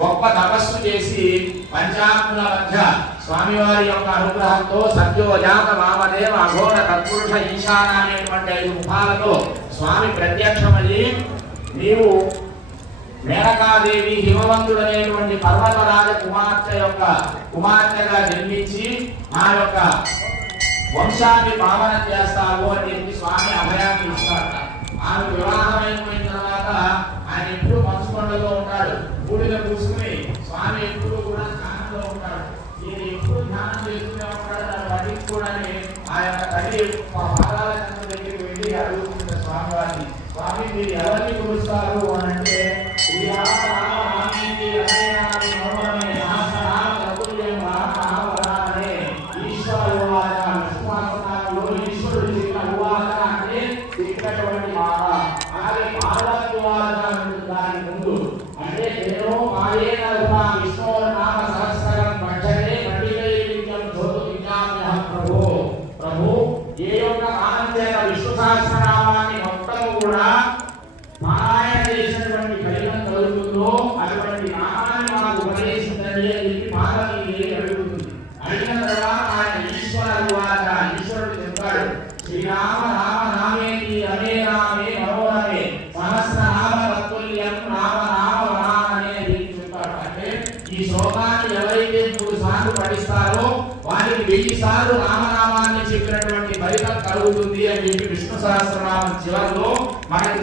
గొప్ప తపస్సు చేసి పంచాత్ముల మధ్య స్వామివారి యొక్క అనుగ్రహంతో సత్యోజాత వామదేవ అఘోర తత్పురుష ఈశాన అనేటువంటి 5 ముఖాలతో స్వామి ప్రత్యక్షమయ్యి నీవు మేనకాదేవి హిమవంతుడనేటువంటి పర్వతరాజ కుమార్తెగా జన్మించి మా యొక్క వంశాన్ని పావనం చేస్తావు అని చెప్పి స్వామి అభయాన్ని ఇస్తాడు. ఆమె వివాహం అయిపోయిన తర్వాత ఆయన ఎప్పుడు మనసుకొండలో ఉంటాడు, బూడిద పూసుకుని స్వామి ఎప్పుడు కూడా ధ్యానంలో ఉంటాడు. ఈయన ఎప్పుడు ధ్యానం చేస్తూనే ఉంటాడు. దాన్ని పట్టించుకోవడానికి ఆ యొక్క తల్లి పాదాల చంద్ర దగ్గరికి వెళ్ళి అడుగుతుంది స్వామి వారిని, స్వామి మీరు ఎవరిని కొలుస్తారు అని అంటే విష్ణు సహస్రనామాన్ని మొత్తం కూడా పారాయణ చేసినటువంటి ఫలితం కలుగుతుందో అటువంటి నామాన్ని మాకు ఉపదేశించండి అని చెప్పి పార్వతీదేవి అడుగుతుంది. అడిగిన తర్వాత ఆయన ఈశ్వరుడు చెప్పాడు, శ్రీరామ రామ నామేతి అనే నామే మనోరమే సహస్రనామ తత్తుల్యం రామ రామ వరాననే చెప్పాడు. అంటే ఈ శ్లోకాన్ని ఎవరైతే 3 సార్లు పఠిస్తారో వారికి 1000 సార్లు రామనామాన్ని చెప్పినటువంటి ఫలితం కలుగుతుంది అని చెప్పి విష్ణు సహస్రనామం చివరిలో మనకి